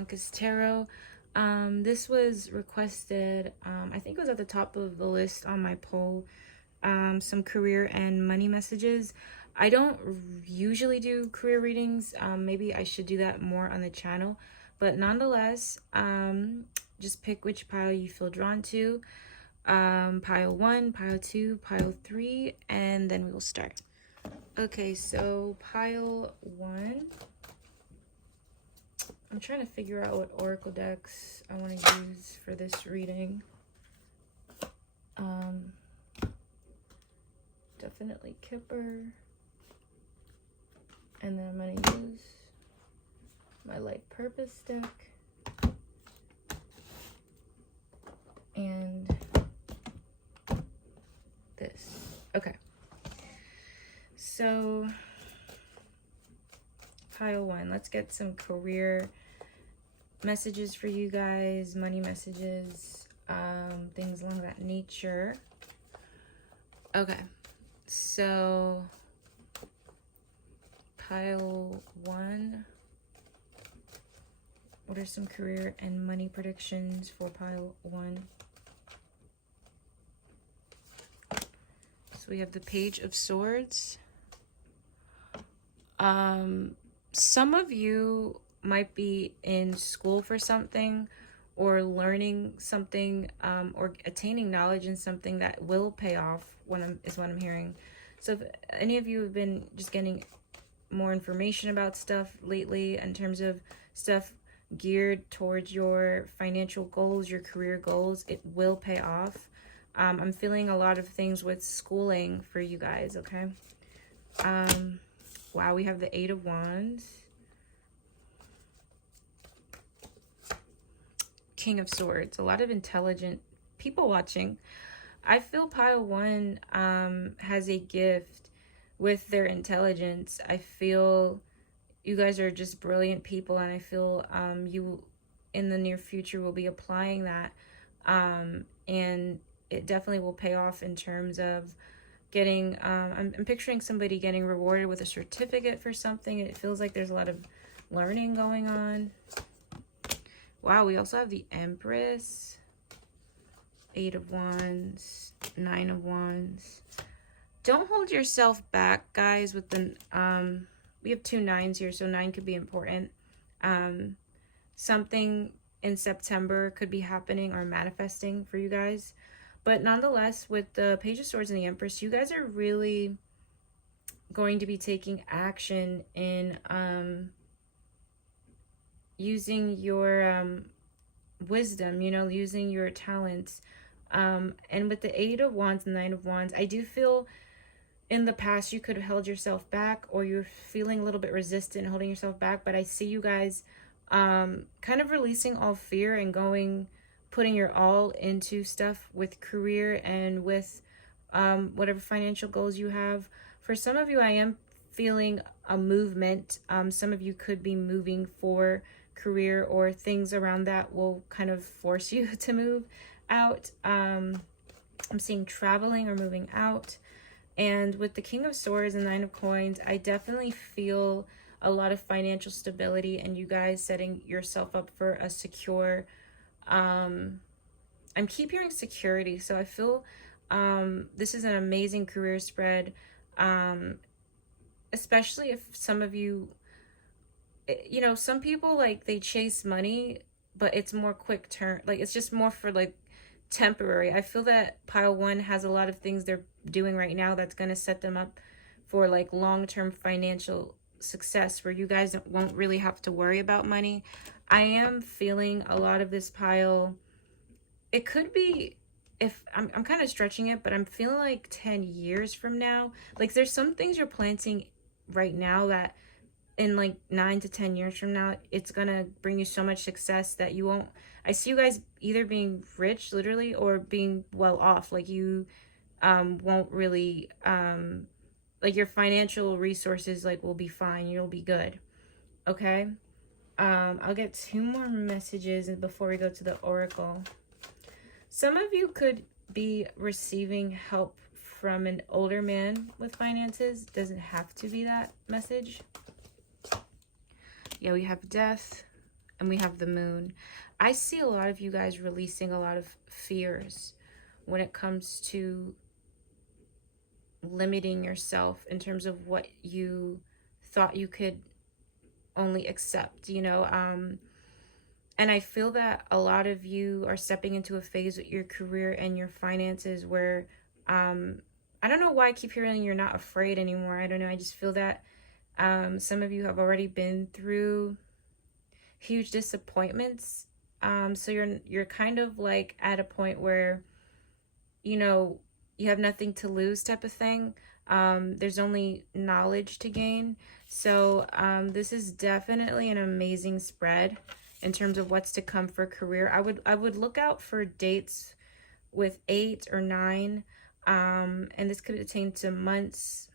Blanca's Tarot. This was requested, I think it was at the top of the list on my poll. Some career and money messages. I don't usually do career readings. Maybe I should do that more on the channel. But nonetheless, just pick which pile you feel drawn to. Pile 1, pile 2, pile 3, and then we will start. Okay, so pile 1. I'm trying to figure out what oracle decks I want to use for this reading. Definitely Kipper. And then I'm going to use my Light Purpose deck. And this. Okay. So, pile 1. Let's get some career messages for you guys, money messages, things along that nature. Okay. So, pile 1. What are some career and money predictions for pile 1? So we have the Page of Swords. Some of you might be in school for something or learning something or attaining knowledge in something that will pay off is what I'm hearing. So if any of you have been just getting more information about stuff lately in terms of stuff geared towards your financial goals, your career goals, it will pay off. I'm feeling a lot of things with schooling for you guys, okay? Wow, we have the 8 of Wands. King of Swords. A lot of intelligent people watching. I feel pile 1 has a gift with their intelligence. I feel you guys are just brilliant people, and I feel you in the near future will be applying that. And it definitely will pay off in terms of getting, I'm picturing somebody getting rewarded with a certificate for something. It feels like there's a lot of learning going on. Wow, we also have the Empress, 8 of Wands, 9 of Wands. Don't hold yourself back, guys, with the, we have 2 9s here, so 9 could be important. Something in September could be happening or manifesting for you guys. But nonetheless, with the Page of Swords and the Empress, you guys are really going to be taking action in using your wisdom, you know, using your talents. And with the 8 of Wands and 9 of Wands, I do feel in the past you could have held yourself back, or you're feeling a little bit resistant, holding yourself back. But I see you guys kind of releasing all fear and putting your all into stuff with career and with whatever financial goals you have. For some of you, I am feeling a movement. Some of you could be moving for career, or things around that will kind of force you to move out. I'm seeing traveling or moving out. And with the King of Swords and 9 of Coins, I definitely feel a lot of financial stability and you guys setting yourself up for a secure, I'm keep hearing security. So I feel this is an amazing career spread, especially if some of you, you know, some people, like, they chase money, but it's more quick turn. Like, it's just more for, like, temporary. I feel that pile 1 has a lot of things they're doing right now that's going to set them up for, like, long-term financial success where you guys won't really have to worry about money. I am feeling a lot of this pile. It could be, if I'm kind of stretching it, but I'm feeling like 10 years from now. Like, there's some things you're planting right now that in like 9 to 10 years from now, it's gonna bring you so much success that you won't. I see you guys either being rich, literally, or being well off. Like, you won't really like, your financial resources, like, will be fine. You'll be good. Okay. I'll get 2 more messages before we go to the oracle. Some of you could be receiving help from an older man with finances. Doesn't have to be that message. Yeah, we have Death and we have the moon. I see a lot of you guys releasing a lot of fears when it comes to limiting yourself in terms of what you thought you could only accept, you know. And I feel that a lot of you are stepping into a phase with your career and your finances where I don't know why I keep hearing you're not afraid anymore. I don't know. I just feel that some of you have already been through huge disappointments. So you're kind of like at a point where, you know, you have nothing to lose type of thing. There's only knowledge to gain. So this is definitely an amazing spread in terms of what's to come for career. I would look out for dates with 8 or 9. And this could attain to months,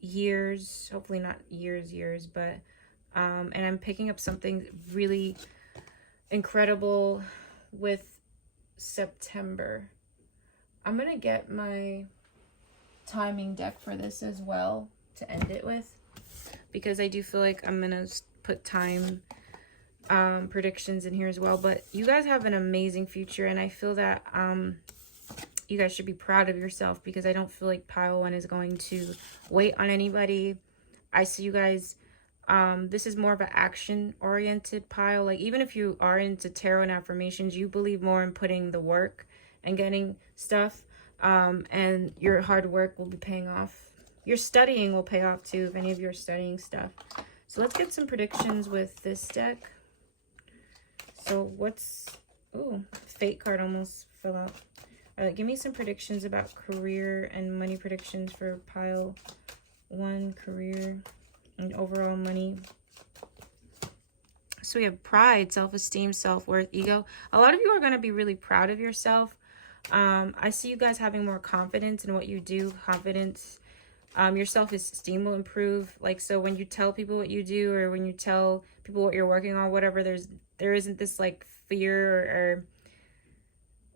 years, hopefully not years, but and I'm picking up something really incredible with September. I'm gonna get my timing deck for this as well to end it with, because I do feel like I'm gonna put time predictions in here as well. But you guys have an amazing future, and I feel that you guys should be proud of yourself, because I don't feel like pile 1 is going to wait on anybody. I see you guys, this is more of an action oriented pile. Like, even if you are into tarot and affirmations, you believe more in putting the work and getting stuff, and your hard work will be paying off. Your studying will pay off too, if any of you are studying stuff. So let's get some predictions with this deck. So what's, ooh, fate card almost fell out. All right, give me some predictions about career and money predictions for pile 1, career and overall money. So we have pride, self-esteem, self-worth, ego. A lot of you are going to be really proud of yourself. I see you guys having more confidence in what you do. Confidence, your self-esteem will improve. Like, so when you tell people what you do, or when you tell people what you're working on, whatever, there isn't this like fear or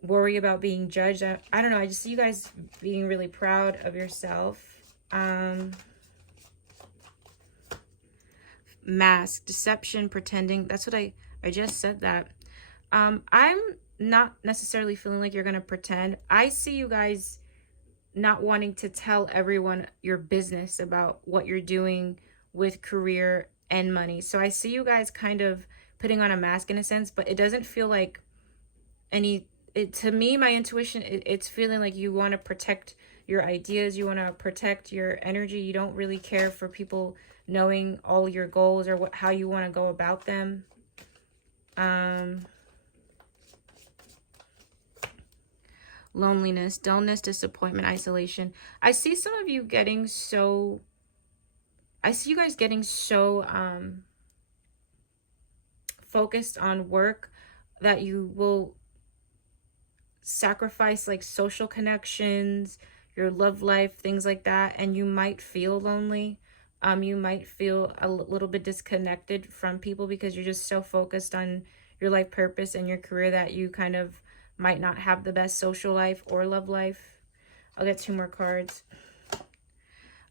worry about being judged. I don't know. I just see you guys being really proud of yourself. Mask, deception, pretending. That's what I just said that. I'm not necessarily feeling like you're going to pretend. I see you guys not wanting to tell everyone your business about what you're doing with career and money. So I see you guys kind of putting on a mask in a sense, but it doesn't feel like to me, my intuition, it's feeling like you want to protect your ideas. You want to protect your energy. You don't really care for people knowing all your goals or how you want to go about them. Loneliness, dullness, disappointment, isolation. I see some of you getting so, I see you guys getting so focused on work that you will sacrifice like social connections, your love life, things like that, and you might feel lonely. You might feel a little bit disconnected from people because you're just so focused on your life purpose and your career that you kind of might not have the best social life or love life. I'll get 2 more cards.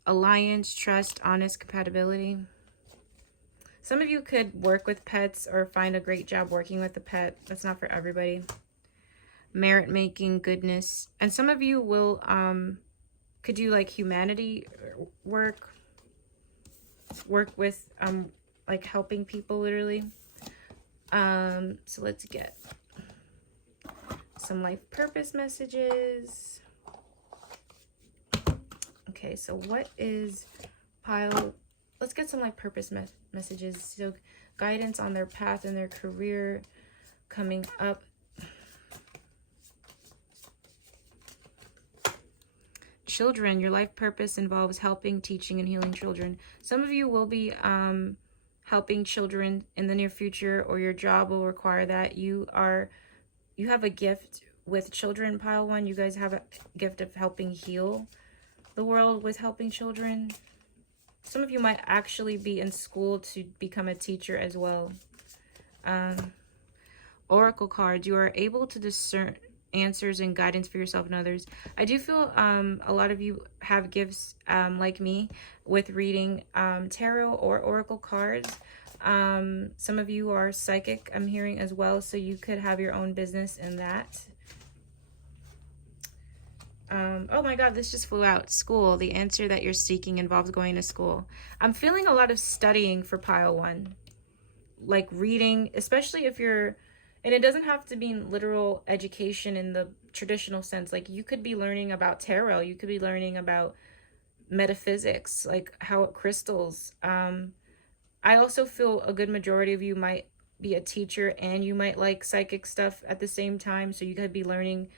Alliance, trust, honest, compatibility. Some of you could work with pets or find a great job working with a pet. That's not for everybody. Merit making, goodness. And some of you will could do like humanity work with like helping people literally. So let's get some life purpose messages. Okay, so what is pile? Let's get some life purpose messages. So guidance on their path and their career coming up. Children, your life purpose involves helping, teaching, and healing children. Some of you will be helping children in the near future, or your job will require that. You have a gift with children, pile 1. You guys have a gift of helping heal the world with helping children. Some of you might actually be in school to become a teacher as well. Oracle cards, you are able to discern answers and guidance for yourself and others. I do feel a lot of you have gifts like me with reading tarot or oracle cards. Some of you are psychic, I'm hearing as well, so you could have your own business in that. Oh my God, this just flew out. School. The answer that you're seeking involves going to school. I'm feeling a lot of studying for pile one. Like reading, especially if you're, and it doesn't have to be literal education in the traditional sense. Like you could be learning about tarot. You could be learning about metaphysics, like how crystals. I also feel a good majority of you might be a teacher and you might like psychic stuff at the same time. So you could be learning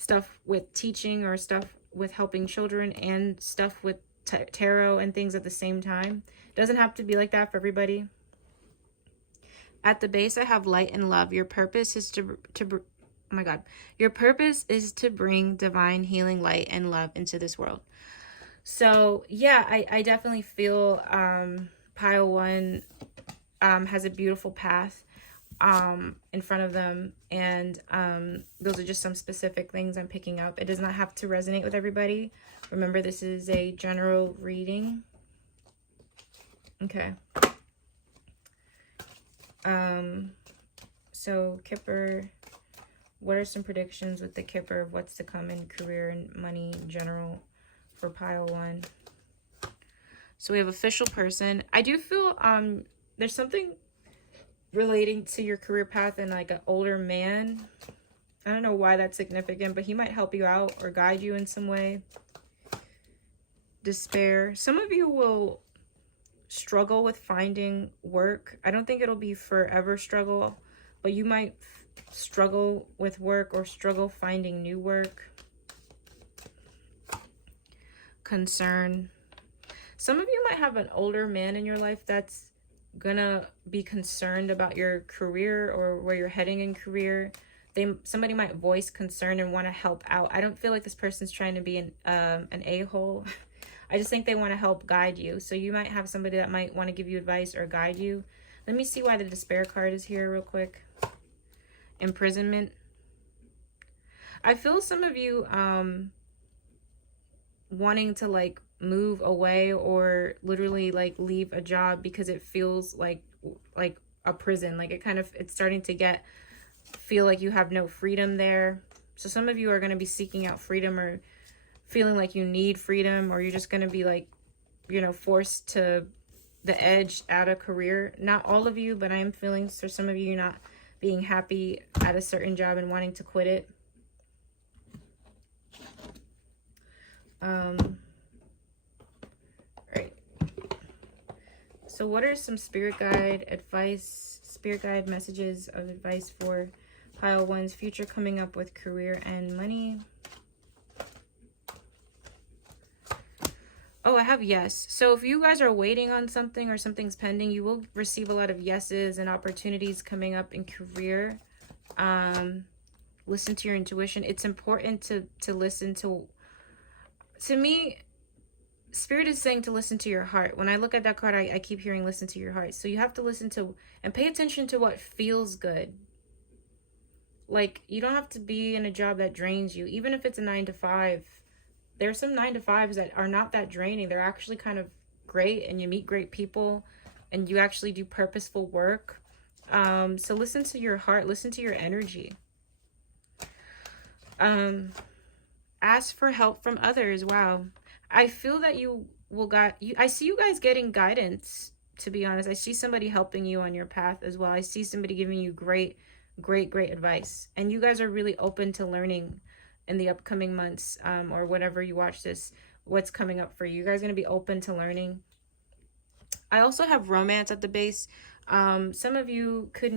stuff with teaching or stuff with helping children and stuff with tarot and things at the same time. It doesn't have to be like that for everybody. At the base, I have light and love. Your purpose is oh my God. Your purpose is to bring divine healing light and love into this world. So yeah, I definitely feel pile one has a beautiful path in front of them, and those are just some specific things I'm picking up. It does not have to resonate with everybody. Remember, this is a general reading. Okay. So Kipper, what are some predictions with the Kipper of what's to come in career and money in general for pile one? So we have official person. I do feel there's something relating to your career path and like an older man. I don't know why that's significant, but he might help you out or guide you in some way. Despair. Some of you will struggle with finding work. I don't think it'll be forever struggle, but you might struggle with work or struggle finding new work. Concern. Some of you might have an older man in your life that's gonna be concerned about your career or where you're heading in career. Somebody might voice concern and want to help out. I don't feel like this person's trying to be an a-hole. I just think they want to help guide you. So you might have somebody that might want to give you advice or guide you. Let me see why the despair card is here real quick. Imprisonment. I feel some of you wanting to like move away or literally like leave a job because it feels like a prison. Like it's starting to feel like you have no freedom there. So some of you are going to be seeking out freedom or feeling like you need freedom, or you're just going to be like, you know, forced to the edge at a career. Not all of you, but I am feeling for some of you, you're not being happy at a certain job and wanting to quit it. Right. So what are some spirit guide messages of advice for pile one's future coming up with career and money? Oh, I have yes. So if you guys are waiting on something or something's pending, you will receive a lot of yeses and opportunities coming up in career. Listen to your intuition. It's important to listen to me, Spirit is saying to listen to your heart. When I look at that card, I keep hearing listen to your heart. So you have to listen to and pay attention to what feels good. Like, you don't have to be in a job that drains you. Even if it's a 9-to-5, there's some 9-to-5s that are not that draining. They're actually kind of great, and you meet great people, and you actually do purposeful work. So listen to your heart. Listen to your energy. Ask for help from others. Wow. I feel that you will I see you guys getting guidance, to be honest. I see somebody helping you on your path as well. I see somebody giving you great advice. And you guys are really open to learning in the upcoming months, or whatever you watch this, what's coming up for you. You guys are going to be open to learning. I also have romance at the base. Some of you could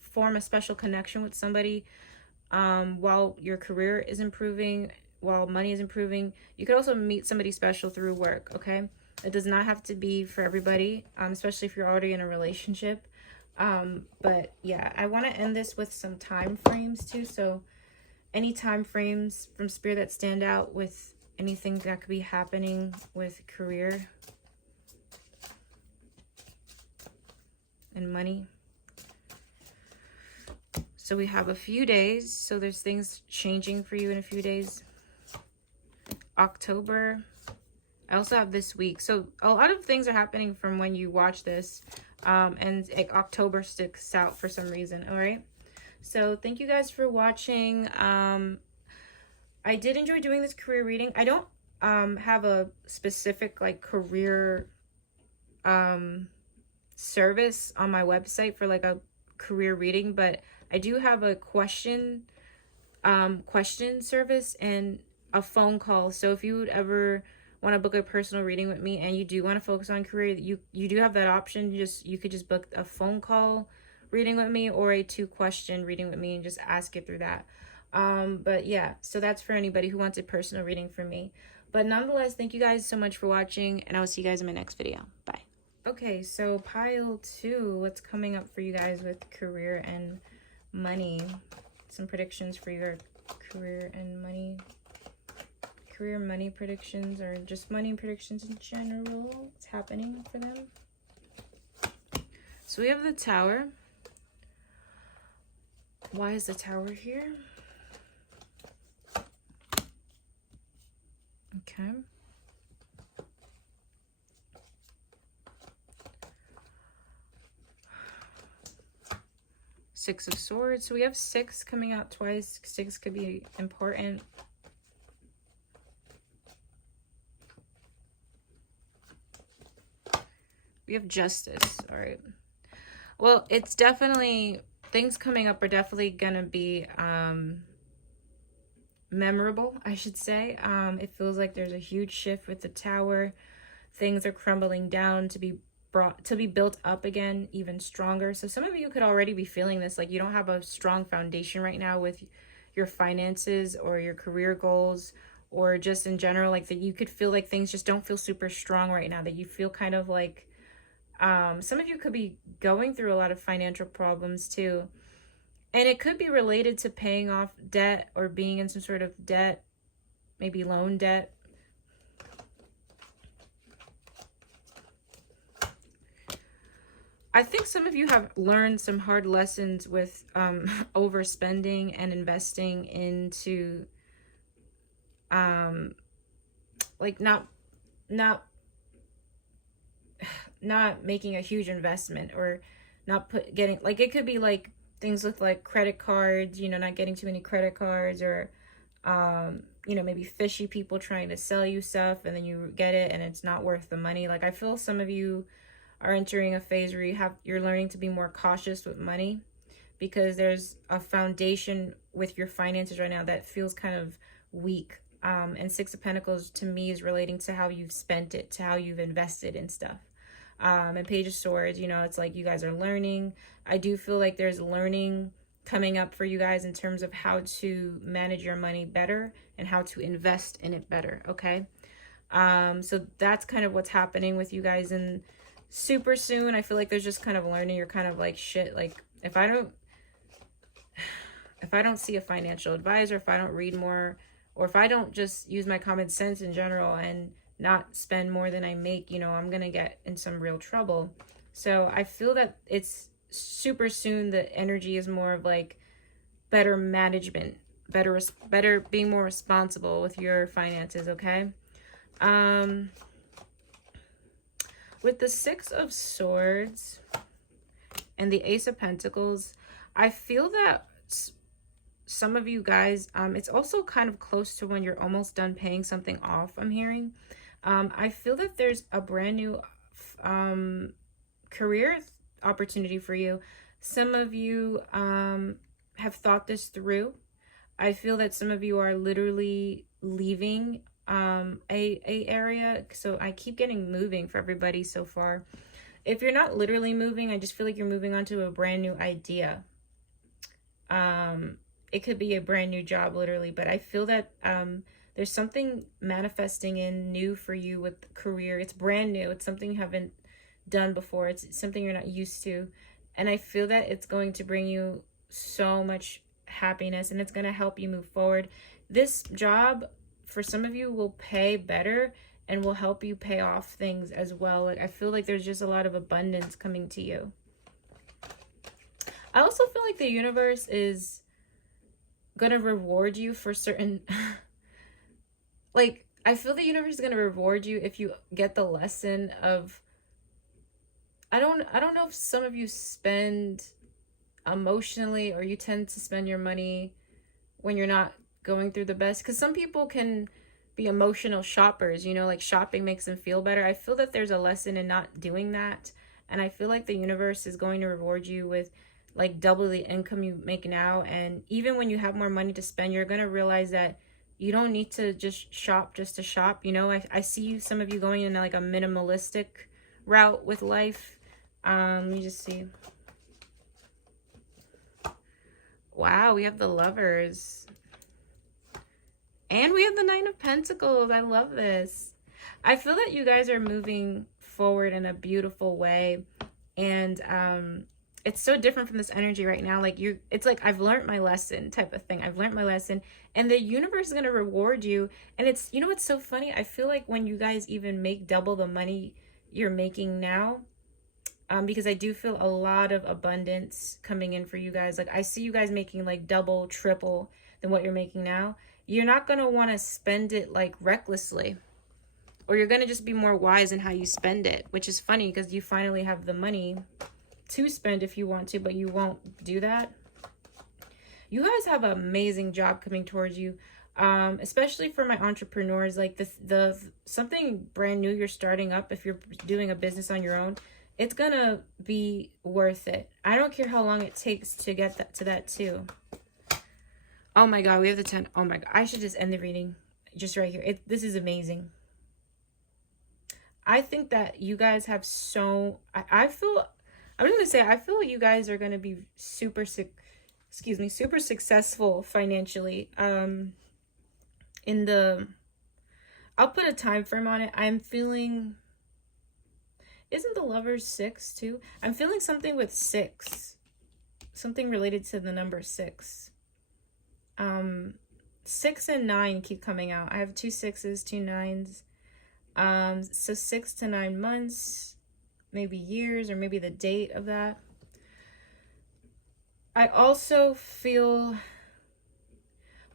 form a special connection with somebody while your career is improving, while money is improving. You could also meet somebody special through work, okay? It does not have to be for everybody, especially if you're already in a relationship. But yeah, I want to end this with some time frames too. So any time frames from Spirit that stand out with anything that could be happening with career and money. So we have a few days. So there's things changing for you in a few days. October. I also have this week. So a lot of things are happening from when you watch this. And like October sticks out for some reason. All right. So thank you guys for watching. I did enjoy doing this career reading. I don't have a specific like career service on my website for like a career reading, but I do have a question service and a phone call. So if you would ever want to book a personal reading with me and you do want to focus on career, you do have that option. You could just book a phone call reading with me or a 2-question reading with me and just ask it through that. But yeah, so that's for anybody who wants a personal reading from me. But nonetheless, thank you guys so much for watching, and I will see you guys in my next video. Bye. Okay, so pile 2, what's coming up for you guys with career and money? Some predictions for your career and money. Career money predictions, or just money predictions in general. What's happening for them? So we have the Tower. Why is the Tower here? Okay. Six of Swords. So we have 6 coming out twice. 6 could be important. We have Justice. All right. Well, it's definitely, things coming up are definitely going to be memorable, I should say. It feels like there's a huge shift with the Tower. Things are crumbling down to be built up again, even stronger. So some of you could already be feeling this, like you don't have a strong foundation right now with your finances or your career goals, or just in general, like that you could feel like things just don't feel super strong right now, that you feel kind of like some of you could be going through a lot of financial problems too. And it could be related to paying off debt or being in some sort of debt, maybe loan debt. I think some of you have learned some hard lessons with overspending and investing into like not making a huge investment, or not getting, like, it could be like things with like credit cards, you know, not getting too many credit cards, or you know, maybe fishy people trying to sell you stuff and then you get it and it's not worth the money. Like, I feel some of you are entering a phase where you're learning to be more cautious with money, because there's a foundation with your finances right now that feels kind of weak. And 6 of Pentacles to me is relating to how you've spent it, to how you've invested in stuff. And Page of Swords, you know, it's like you guys are learning. I do feel like there's learning coming up for you guys in terms of how to manage your money better and how to invest in it better, okay? So that's kind of what's happening with you guys. And super soon, I feel like there's just kind of learning. You're kind of like, shit, like if I don't see a financial advisor, if I don't read more, or if I don't just use my common sense in general and not spend more than I make, you know, I'm gonna get in some real trouble. So I feel that it's super soon, the energy is more of like better management, better being more responsible with your finances, okay? With the 6 of Swords and the Ace of Pentacles, I feel that some of you guys, it's also kind of close to when you're almost done paying something off, I'm hearing. I feel that there's a brand new career opportunity for you. Some of you have thought this through. I feel that some of you are literally leaving a area. So I keep getting moving for everybody so far. If you're not literally moving, I just feel like you're moving on to a brand new idea. It could be a brand new job, literally, but I feel that there's something manifesting in new for you with career. It's brand new. It's something you haven't done before. It's something you're not used to. And I feel that it's going to bring you so much happiness, and it's going to help you move forward. This job, for some of you, will pay better and will help you pay off things as well. Like, I feel like there's just a lot of abundance coming to you. I also feel like the universe is going to reward you for certain... like, I feel the universe is going to reward you if you get the lesson of I don't know if some of you spend emotionally, or you tend to spend your money when you're not going through the best, because some people can be emotional shoppers, like shopping makes them feel better. I feel that there's a lesson in not doing that, and I feel like the universe is going to reward you with like double the income you make now. And even when you have more money to spend, you're going to realize that you don't need to just shop just to shop. I see some of you going in like a minimalistic route with life. Let me just see. Wow, we have the Lovers. And we have the Nine of Pentacles. I love this. I feel that you guys are moving forward in a beautiful way. And it's so different from this energy right now. Like it's like I've learned my lesson type of thing. I've learned my lesson, and the universe is going to reward you. And it's, what's so funny? I feel like when you guys even make double the money you're making now, because I do feel a lot of abundance coming in for you guys. Like I see you guys making like double, triple than what you're making now. You're not going to want to spend it like recklessly, or you're going to just be more wise in how you spend it, which is funny because you finally have the money to spend if you want to, but you won't do that. You guys have an amazing job coming towards you, especially for my entrepreneurs. Like the something brand new you're starting up, if you're doing a business on your own, it's gonna be worth it. I don't care how long it takes to get to that too. Oh my God, we have the 10. Oh my God, I should just end the reading just right here. This is amazing. I think that you guys have I feel you guys are gonna be super successful financially. I'll put a time frame on it. I'm feeling. Isn't the Lovers 6 too? I'm feeling something with 6. Something related to the number 6. 6 and 9 keep coming out. I have 2 6s, 2 9s. So 6 to 9 months, maybe years, or maybe the date of that. I also feel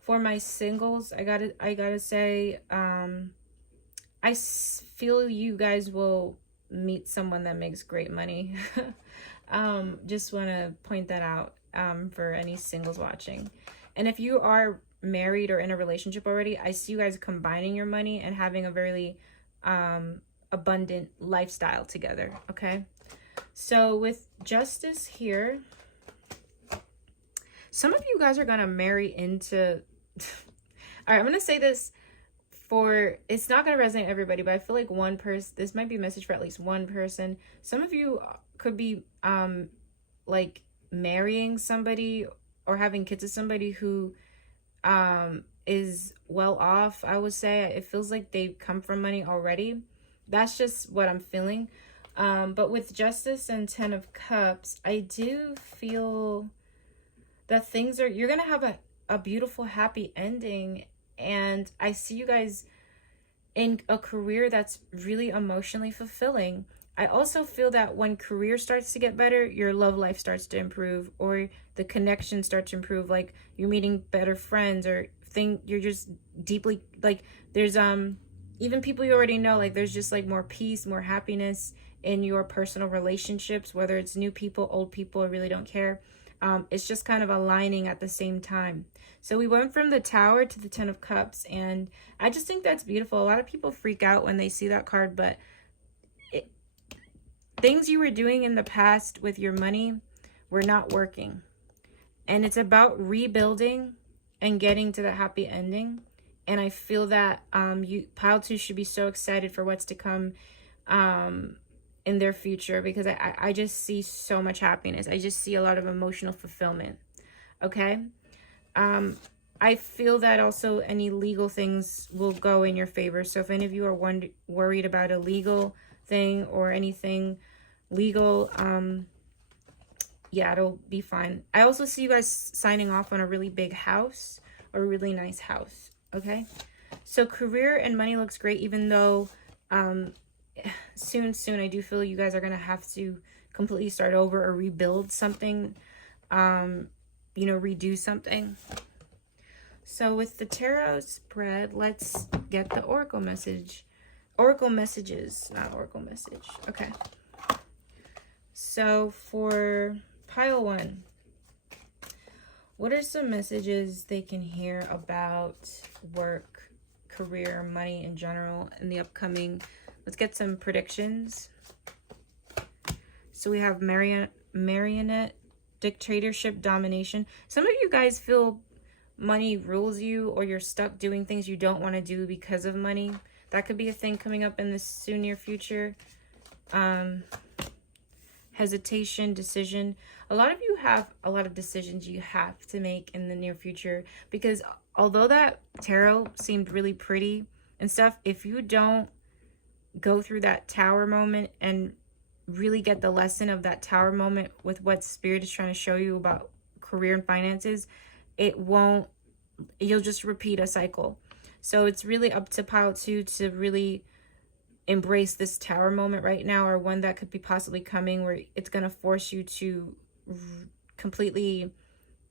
for my singles, I gotta say, I feel you guys will meet someone that makes great money. Just want to point that out for any singles watching. And if you are married or in a relationship already, I see you guys combining your money and having a very abundant lifestyle together. Okay, so with Justice here, some of you guys are gonna marry into all right, I'm gonna say this, it's not going to resonate everybody, but I feel like one person, this might be a message for at least one person. Some of you could be like marrying somebody or having kids with somebody who is well off. I would say it feels like they come from money already. That's just what I'm feeling. But with Justice and 10 of Cups, I do feel that you're going to have a beautiful, happy ending. And I see you guys in a career that's really emotionally fulfilling. I also feel that when career starts to get better, your love life starts to improve, or the connection starts to improve. Like you're meeting better friends, or you're just deeply, like there's even people you already know, like there's just like more peace, more happiness in your personal relationships, whether it's new people, old people, I really don't care. It's just kind of aligning at the same time. So we went from the Tower to the 10 of Cups, and I just think that's beautiful. A lot of people freak out when they see that card, but things you were doing in the past with your money were not working. And it's about rebuilding and getting to the happy ending. And I feel that Pile 2 should be so excited for what's to come in their future, because I just see so much happiness. I just see a lot of emotional fulfillment. Okay. I feel that also any legal things will go in your favor. So if any of you are worried about a legal thing or anything legal, yeah, it'll be fine. I also see you guys signing off on a really big house or a really nice house. Okay. So career and money looks great, even though soon I do feel you guys are going to have to completely start over or rebuild something, redo something. So with the tarot spread, let's get the oracle messages, not oracle message. Okay. So for pile one, what are some messages they can hear about work, career, money in general in the upcoming? Let's get some predictions. So we have marionette, dictatorship, domination. Some of you guys feel money rules you, or you're stuck doing things you don't want to do because of money. That could be a thing coming up in the soon near future. Hesitation, decision. A lot of you have a lot of decisions you have to make in the near future, because although that tarot seemed really pretty and stuff, if you don't go through that tower moment and really get the lesson of that tower moment with what spirit is trying to show you about career and finances, you'll just repeat a cycle. So it's really up to pile two to really embrace this tower moment right now, or one that could be possibly coming, where it's going to force you to completely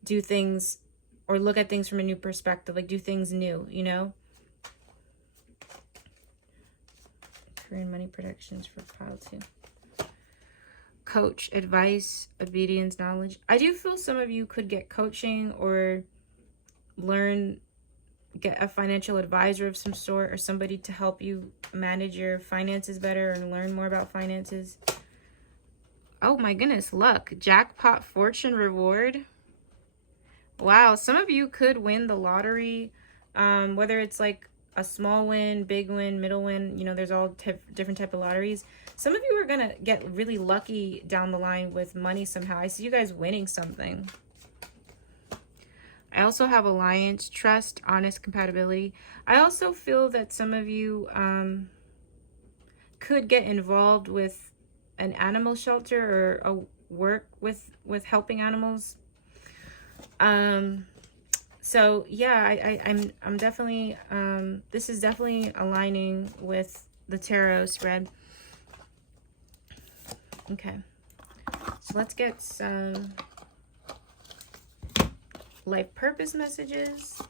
do things or look at things from a new perspective, like do things new, you know? Career and money predictions for pile two. Coach, advice, obedience, knowledge. I do feel some of you could get coaching or get a financial advisor of some sort, or somebody to help you manage your finances better and learn more about finances. Oh my goodness, luck, jackpot, fortune, reward. Wow, some of you could win the lottery, whether it's like a small win, big win, middle win, you know, there's all different type of lotteries. Some of you are gonna get really lucky down the line with money somehow. I see you guys winning something. I also have alliance, trust, honest, compatibility. I also feel that some of you could get involved with an animal shelter, or a work with helping animals. So yeah, I'm definitely this is definitely aligning with the tarot spread. Okay, so let's get some life purpose messages.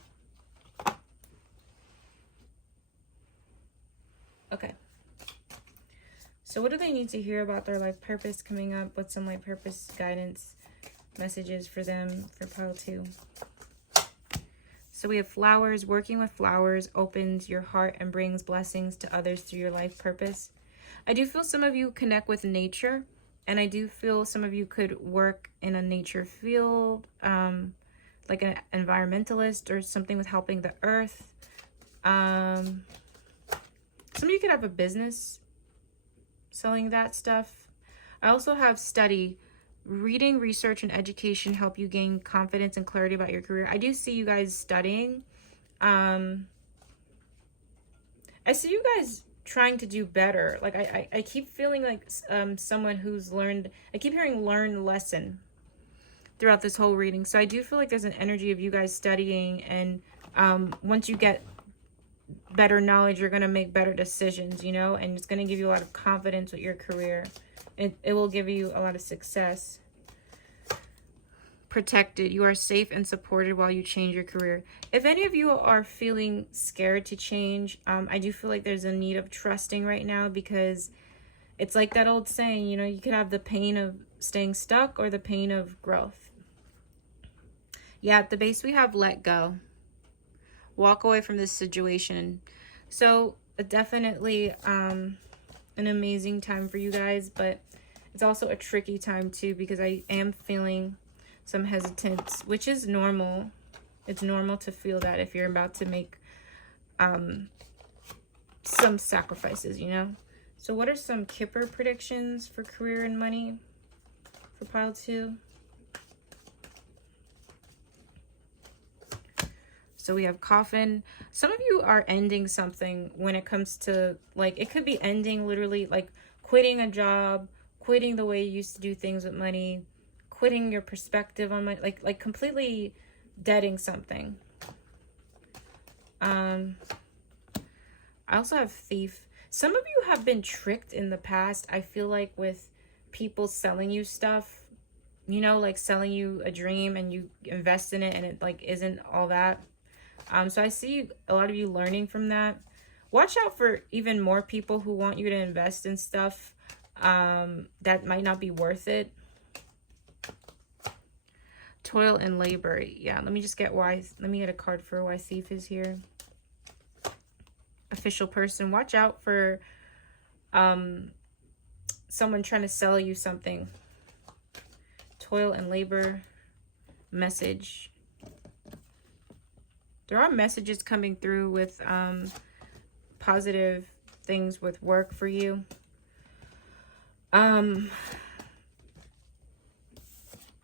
Okay, so what do they need to hear about their life purpose coming up? What's some life purpose guidance messages for them for pile two? So we have flowers. Working with flowers opens your heart and brings blessings to others through your life purpose. I do feel some of you connect with nature, and I do feel some of you could work in a nature field, like an environmentalist or something with helping the earth. Some of you could have a business selling that stuff. I also have study. Reading, research, and education help you gain confidence and clarity about your career. I do see you guys studying. I see you guys trying to do better. Like I keep feeling like someone who's learned. I keep hearing learn lesson throughout this whole reading. So I do feel like there's an energy of you guys studying, and once you get better knowledge, you're going to make better decisions, you know, and it's going to give you a lot of confidence with your career. It will give you a lot of success. Protected. You are safe and supported while you change your career. If any of you are feeling scared to change, I do feel like there's a need of trusting right now, because it's like that old saying, you know, you could have the pain of staying stuck or the pain of growth. Yeah, at the base we have let go. Walk away from this situation. So definitely an amazing time for you guys, but it's also a tricky time too, because I am feeling some hesitance, which is normal. It's normal to feel that if you're about to make some sacrifices, you know. So what are some Kipper predictions for career and money for pile two? So we have coffin. Some of you are ending something when it comes to, like, it could be ending literally, like quitting a job, quitting the way you used to do things with money, quitting your perspective on money, like completely deading something. I also have thief. Some of you have been tricked in the past, I feel like, with people selling you stuff, you know, like selling you a dream and you invest in it and it like isn't all that. So I see a lot of you learning from that. Watch out for even more people who want you to invest in stuff, that might not be worth it. Toil and labor. Yeah, let me just get wise. Let me get a card for why thief is here. Official person. Watch out for someone trying to sell you something. Toil and labor. Message. There are messages coming through with positive things with work for you.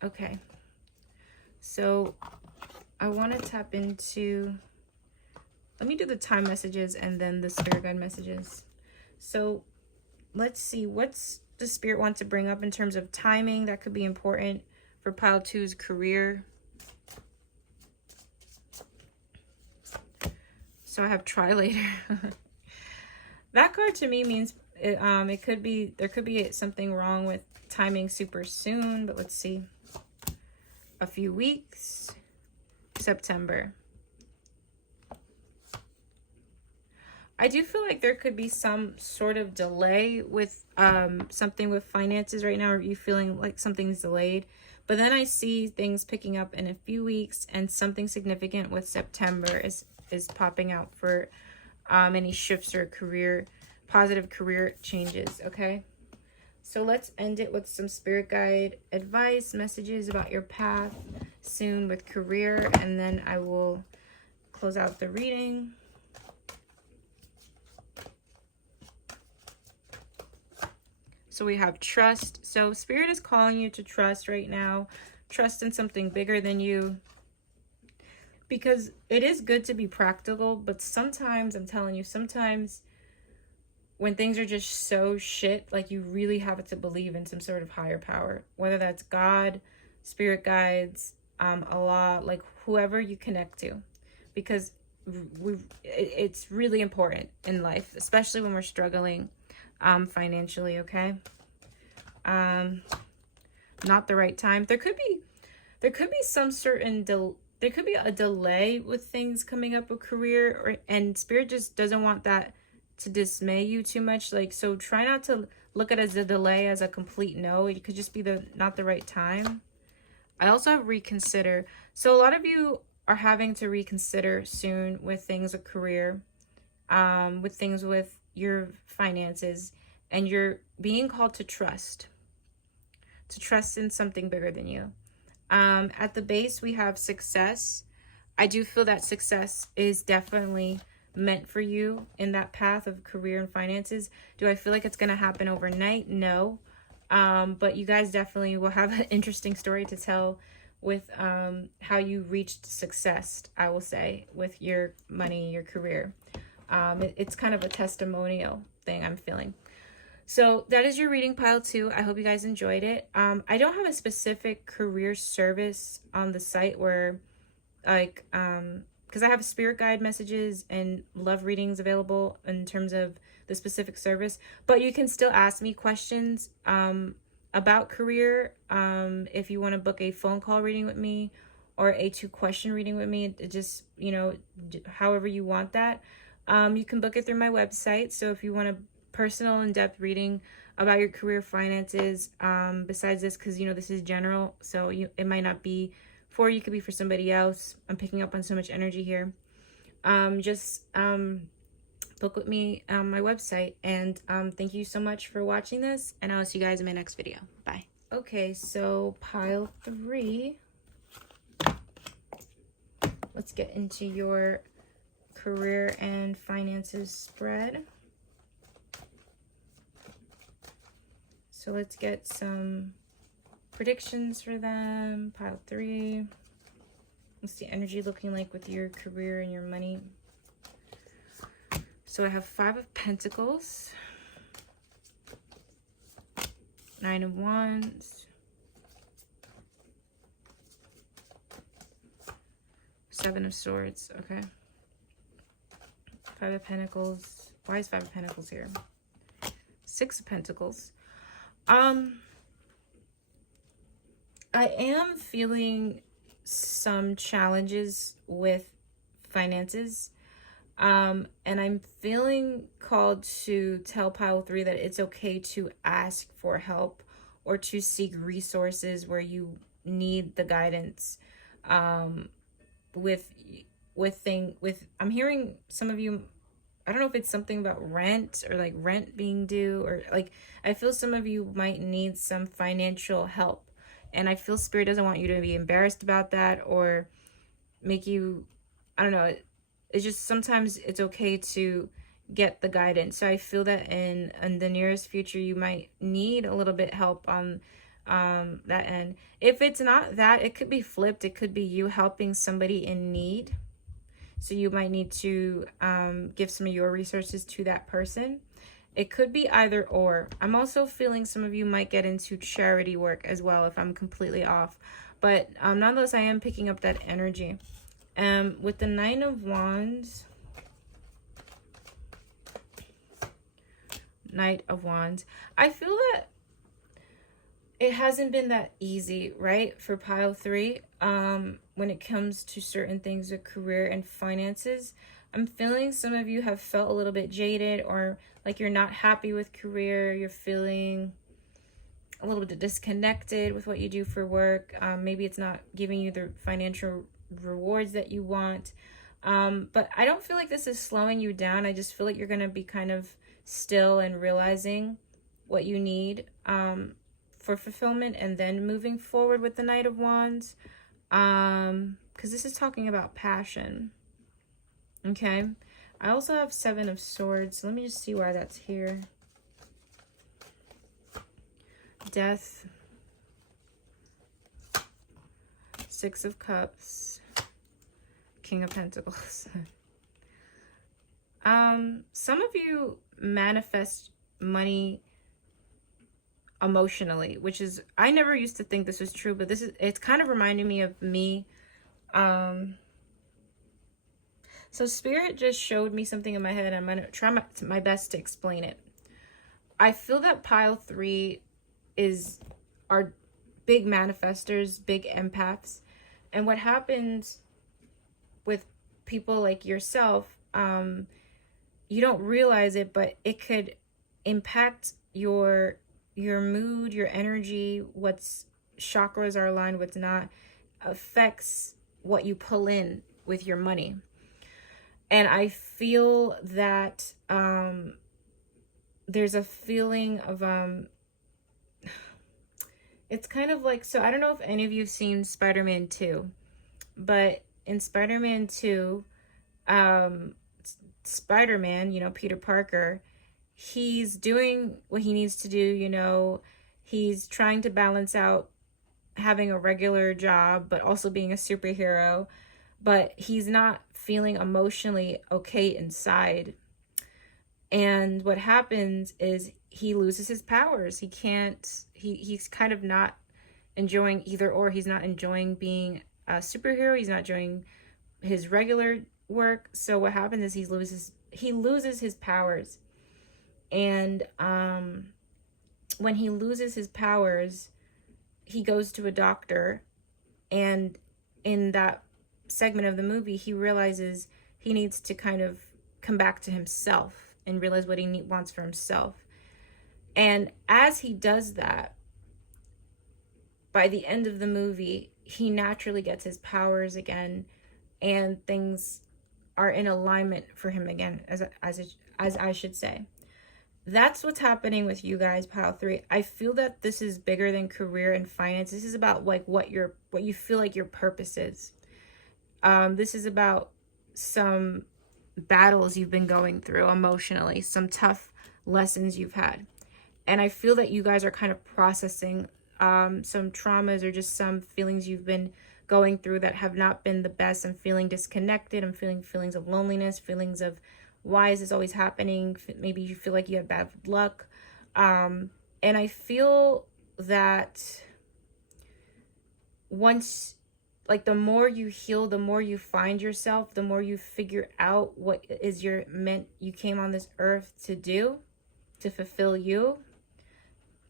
Okay. So I want to tap into, let me do the time messages and then the spirit guide messages. So let's see, what's the spirit want to bring up in terms of timing that could be important for pile 2's career. So I have try later. That card to me means it could be, there could be something wrong with timing super soon, but let's see. A few weeks. September. I do feel like there could be some sort of delay with something with finances right now, or you feeling like something's delayed. But then I see things picking up in a few weeks, and something significant with September is popping out for any shifts or positive career changes, okay? So let's end it with some spirit guide advice, messages about your path soon with career, and then I will close out the reading. So we have trust. So spirit is calling you to trust right now. Trust in something bigger than you. Because it is good to be practical, but sometimes, I'm telling you, sometimes when things are just so shit, like you really have to believe in some sort of higher power, whether that's God, spirit guides, Allah, like whoever you connect to, because it's really important in life, especially when we're struggling financially, okay? Not the right time. There could be some certain there could be a delay with things coming up with career, and spirit just doesn't want that to dismay you too much. Like, so try not to look at it as a delay, as a complete no. It could just be not the right time. I also have reconsider. So a lot of you are having to reconsider soon with things with career, with things with your finances, and you're being called to trust in something bigger than you. At the base, we have success. I do feel that success is definitely meant for you in that path of career and finances. Do I feel like it's going to happen overnight? No. But you guys definitely will have an interesting story to tell with how you reached success, I will say, with your money, your career. It's kind of a testimonial thing I'm feeling. So that is your reading, pile 2. I hope you guys enjoyed it. I don't have a specific career service on the site where, like, because I have spirit guide messages and love readings available in terms of the specific service, but you can still ask me questions about career if you want to book a phone call reading with me or a 2-question reading with me. It just, you know, however you want that. You can book it through my website. So if you want a personal in-depth reading about your career finances, besides this, because, you know, this is general, so it might not be for you, could be for somebody else. I'm picking up on so much energy here. Just book with me on my website, and thank you so much for watching this, and I'll see you guys in my next video. Bye. Okay, so pile 3, let's get into your career and finances spread. So let's get some predictions for them. Pile 3. What's the energy looking like with your career and your money? So I have 5 of Pentacles, 9 of Wands, 7 of Swords. Okay. 5 of Pentacles. Why is 5 of Pentacles here? 6 of Pentacles. I am feeling some challenges with finances. And I'm feeling called to tell pile 3 that it's okay to ask for help or to seek resources where you need the guidance. Um, with I'm hearing some of you, I don't know if it's something about rent or like rent being due, or like I feel some of you might need some financial help. And I feel spirit doesn't want you to be embarrassed about that or make you, I don't know, it's just sometimes it's okay to get the guidance. So I feel that in the nearest future you might need a little bit help on that end. If it's not that, it could be flipped. It could be you helping somebody in need. So you might need to give some of your resources to that person. It could be either or. I'm also feeling some of you might get into charity work as well if I'm completely off. But nonetheless, I am picking up that energy. With the Nine of Wands, Knight of Wands, I feel that it hasn't been that easy, right, for pile 3 when it comes to certain things with career and finances. I'm feeling some of you have felt a little bit jaded, or like you're not happy with career. You're feeling a little bit disconnected with what you do for work. Maybe it's not giving you the financial rewards that you want. But I don't feel like this is slowing you down. I just feel like you're going to be kind of still and realizing what you need for fulfillment, and then moving forward with the Knight of Wands. Because this is talking about passion. Okay. I also have Seven of Swords. So let me just see why that's here. Death. Six of Cups. King of Pentacles. Some of you manifest money emotionally, which is, I never used to think this was true, but it's kind of reminding me of me. So Spirit just showed me something in my head. I'm going to try my best to explain it. I feel that pile 3 are big manifestors, big empaths. And what happens with people like yourself, you don't realize it, but it could impact your mood, your energy, what's chakras are aligned, what's not, affects what you pull in with your money. And I feel that there's a feeling of it's kind of like, so I don't know if any of you have seen Spider-Man 2, but in Spider-Man 2, Spider-Man, Peter Parker, he's doing what he needs to do. He's trying to balance out having a regular job, but also being a superhero, but he's not feeling emotionally okay inside. And what happens is he loses his powers. He's kind of not enjoying either or. He's not enjoying being a superhero. He's not enjoying his regular work. So what happens is he loses his powers. And when he loses his powers, he goes to a doctor, and in that segment of the movie, he realizes he needs to kind of come back to himself and realize what he wants for himself. And as he does that, by the end of the movie, he naturally gets his powers again, and things are in alignment for him again, as I should say. That's what's happening with you guys, pile 3. I feel that this is bigger than career and finance. This is about like what you feel like your purpose is. This is about some battles you've been going through emotionally, some tough lessons you've had. And I feel that you guys are kind of processing some traumas or just some feelings you've been going through that have not been the best. I'm feeling disconnected. I'm feeling feelings of loneliness, feelings of, why is this always happening? Maybe you feel like you have bad luck. And I feel that once, like, the more you heal, the more you find yourself, the more you figure out what is you came on this earth to do, to fulfill you.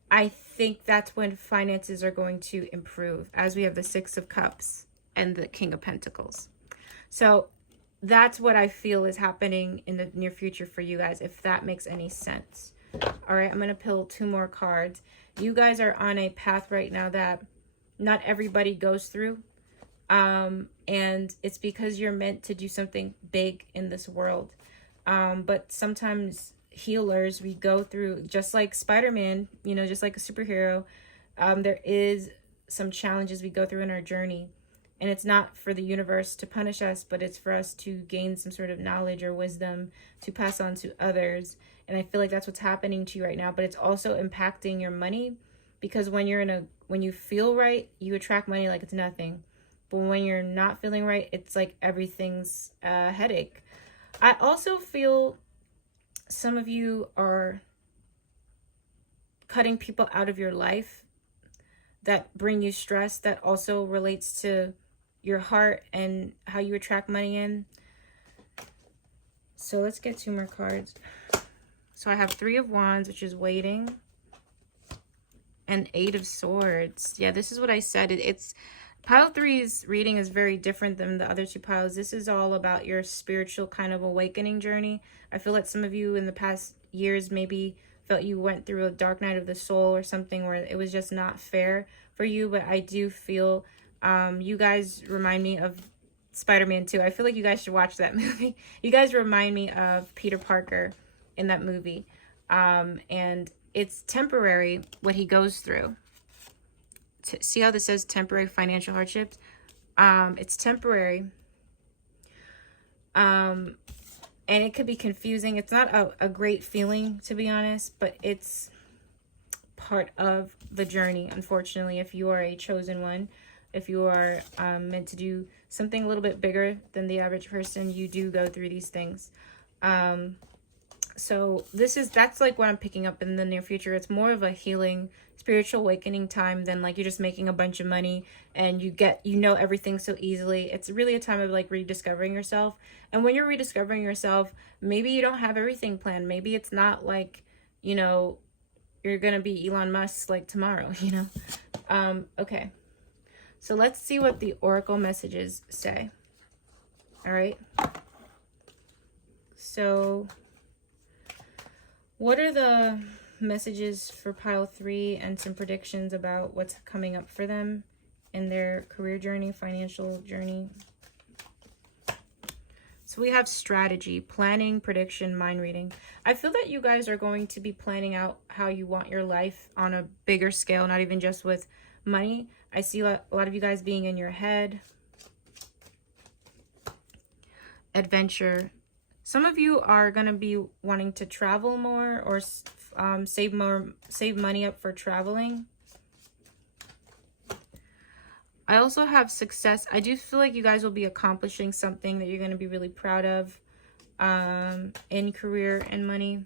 I think that's when finances are going to improve, as we have the Six of Cups and the King of Pentacles. So that's what I feel is happening in the near future for you guys, if that makes any sense. All right, I'm going to pull 2 more cards. You guys are on a path right now that not everybody goes through. And it's because you're meant to do something big in this world. But sometimes healers, we go through, just like Spider-Man, you know, just like a superhero, there is some challenges we go through in our journey. And it's not for the universe to punish us, but it's for us to gain some sort of knowledge or wisdom to pass on to others. And I feel like that's what's happening to you right now. But it's also impacting your money, because when you feel right, you attract money like it's nothing. But when you're not feeling right, it's like everything's a headache. I also feel some of you are cutting people out of your life that bring you stress, that also relates to your heart and how you attract money in. So let's get 2 more cards. So I have 3 of Wands, which is waiting, and 8 of Swords. Yeah, this is what I said. It's pile 3's reading is very different than the other 2 piles. This is all about your spiritual kind of awakening journey. I feel like some of you in the past years maybe felt you went through a dark night of the soul or something where it was just not fair for you. But I do feel you guys remind me of Spider-Man 2. I feel like you guys should watch that movie. You guys remind me of Peter Parker in that movie. And it's temporary what he goes through. See how this says temporary financial hardships? It's temporary. And it could be confusing. It's not a great feeling, to be honest, but it's part of the journey, unfortunately, if you are a chosen one. If you are meant to do something a little bit bigger than the average person, you do go through these things. So that's like what I'm picking up in the near future. It's more of a healing, spiritual awakening time than like you're just making a bunch of money and you know everything so easily. It's really a time of like rediscovering yourself. And when you're rediscovering yourself, maybe you don't have everything planned. Maybe it's not like, you know, you're gonna be Elon Musk like tomorrow, you know. Okay, so let's see what the oracle messages say. All right, so what are the messages for pile 3 and some predictions about what's coming up for them in their career journey, financial journey? So we have strategy, planning, prediction, mind reading. I feel that you guys are going to be planning out how you want your life on a bigger scale, not even just with money. I see a lot of you guys being in your head. Adventure. Some of you are going to be wanting to travel more or save money up for traveling. I also have success. I do feel like you guys will be accomplishing something that you're going to be really proud of in career and money.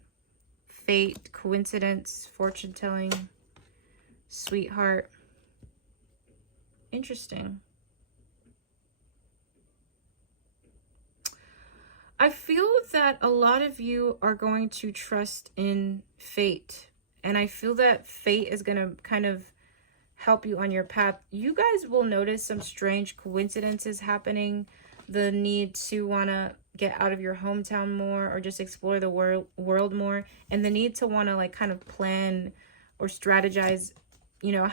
Fate, coincidence, fortune telling, sweetheart. Interesting. I feel that a lot of you are going to trust in fate. And I feel that fate is going to kind of help you on your path. You guys will notice some strange coincidences happening. The need to want to get out of your hometown more or just explore the world more. And the need to want to like kind of plan or strategize, you know,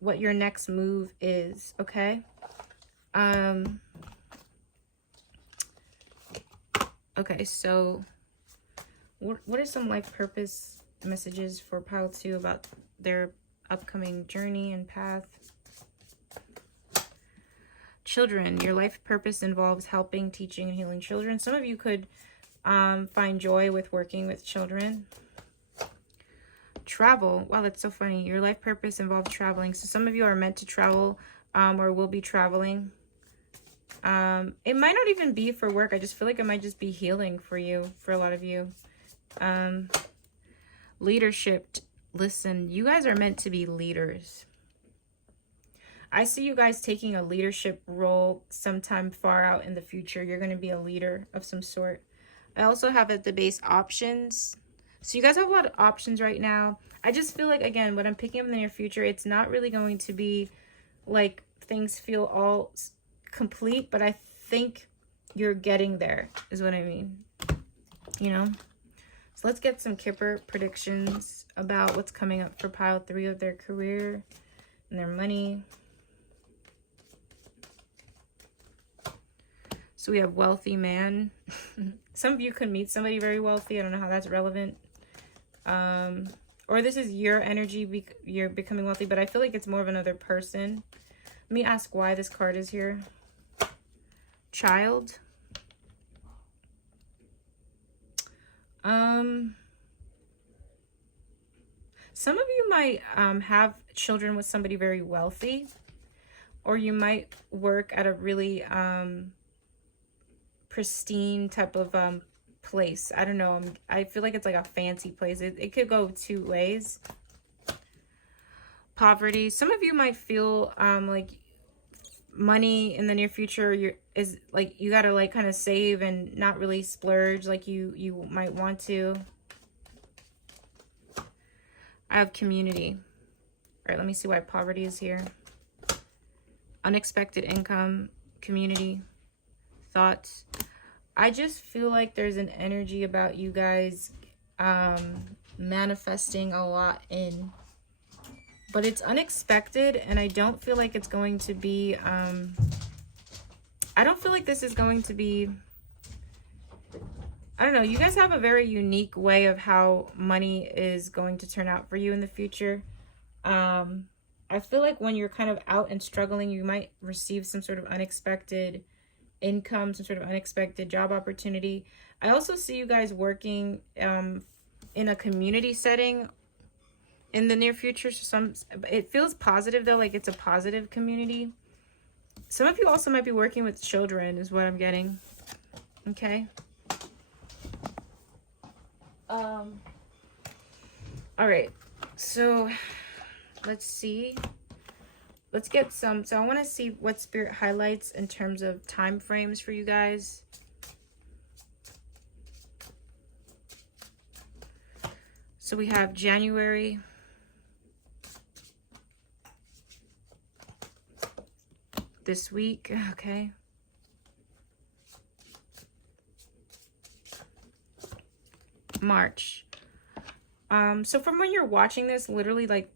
what your next move is. Okay. Okay, so what are some life purpose messages for pile 2 about their upcoming journey and path? Children, your life purpose involves helping, teaching, and healing children. Some of you could find joy with working with children. Travel. Wow, that's so funny. Your life purpose involves traveling. So some of you are meant to travel or will be traveling. It might not even be for work. I just feel like it might just be healing for you, for a lot of you. Leadership. Listen, you guys are meant to be leaders. I see you guys taking a leadership role sometime far out in the future. You're going to be a leader of some sort. I also have at the base options. So you guys have a lot of options right now. I just feel like, again, what I'm picking up in the near future, it's not really going to be like things feel all complete, but I think you're getting there, is what I mean. You know? So let's get some Kipper predictions about what's coming up for pile 3 of their career and their money. So we have wealthy man. Some of you could meet somebody very wealthy. I don't know how that's relevant. Or this is your energy, you're becoming wealthy, but I feel like it's more of another person. Let me ask why this card is here. Child. Some of you might have children with somebody very wealthy, or you might work at a really pristine type of place. I don't know. I feel like it's like a fancy place. It could go 2 ways. Poverty. Some of you might feel like money in the near future is like you gotta like kind of save and not really splurge like you might want to. I have community. All right, let me see why poverty is here. Unexpected income, community, thoughts. I just feel like there's an energy about you guys manifesting a lot in, but it's unexpected, and I don't feel like it's going to be, I don't feel like this is going to be, I don't know. You guys have a very unique way of how money is going to turn out for you in the future. I feel like when you're kind of out and struggling, you might receive some sort of unexpected income, some sort of unexpected job opportunity. I also see you guys working in a community setting in the near future. So it feels positive though, like it's a positive community. Some of you also might be working with children is what I'm getting. Okay. All right, so let's see. Let's get some. So I want to see what Spirit highlights in terms of time frames for you guys. So we have January. This week, okay. March. So from when you're watching this, literally like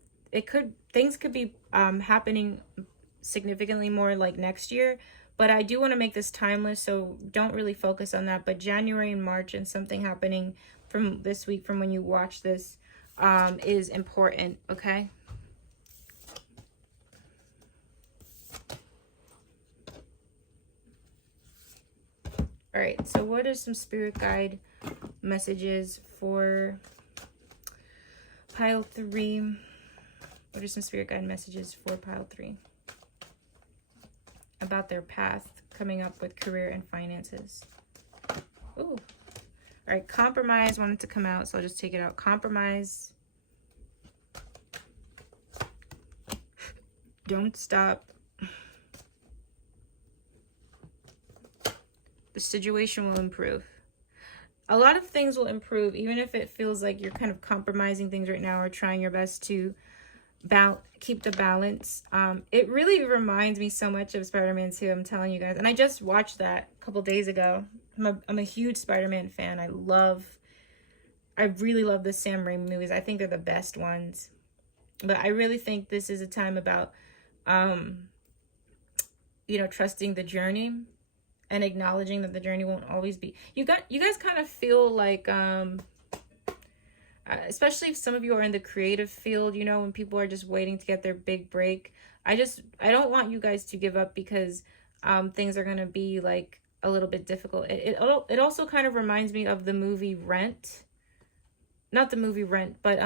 things could be happening significantly more like next year, but I do want to make this timeless, so don't really focus on that. But January and March and something happening from this week from when you watch this is important, okay? All right, so what are some spirit guide messages for pile 3? What are some spirit guide messages for pile 3 about their path coming up with career and finances? Ooh. All right, compromise wanted to come out, so I'll just take it out. Compromise. Don't stop. The situation will improve. A lot of things will improve, even if it feels like you're kind of compromising things right now or trying your best to keep the balance. It really reminds me so much of Spider-Man 2, I'm telling you guys. And I just watched that a couple days ago. I'm a huge Spider-Man fan. I really love the Sam Raimi movies. I think they're the best ones. But I really think this is a time about, trusting the journey and acknowledging that the journey won't always be. You guys kind of feel like, especially if some of you are in the creative field, when people are just waiting to get their big break. I don't want you guys to give up because things are going to be like a little bit difficult. It also kind of reminds me of the movie Rent. Not the movie Rent, but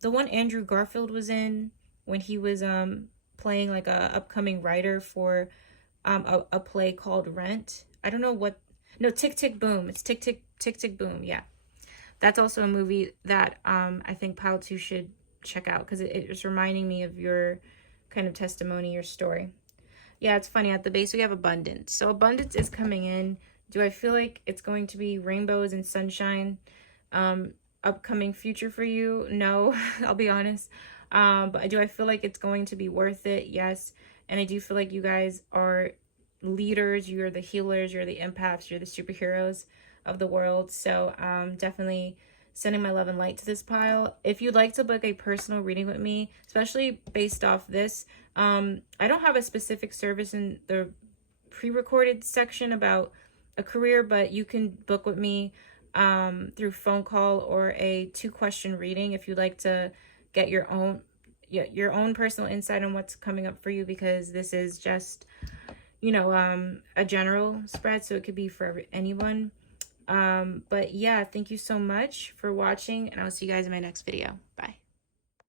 the one Andrew Garfield was in when he was playing like a upcoming writer for a play called Rent. I don't know what. No, Tick Tick Boom. It's Tick Tick Tick Tick Boom. Yeah, that's also a movie that I think Pile 2 should check out because it's reminding me of your kind of testimony, your story. Yeah, it's funny. At the base we have abundance. So abundance is coming in. Do I feel like it's going to be rainbows and sunshine? Upcoming future for you? No, I'll be honest. But do I feel like it's going to be worth it? Yes. And I do feel like you guys are leaders, you're the healers, you're the empaths, you're the superheroes of the world. So definitely sending my love and light to this pile. If you'd like to book a personal reading with me, especially based off this, I don't have a specific service in the pre-recorded section about a career, but you can book with me through phone call or a 2-question reading if you'd like to get your own personal insight on what's coming up for you, because this is just, you know, a general spread, so it could be for anyone. But yeah, thank you so much for watching, and I'll see you guys in my next video. Bye.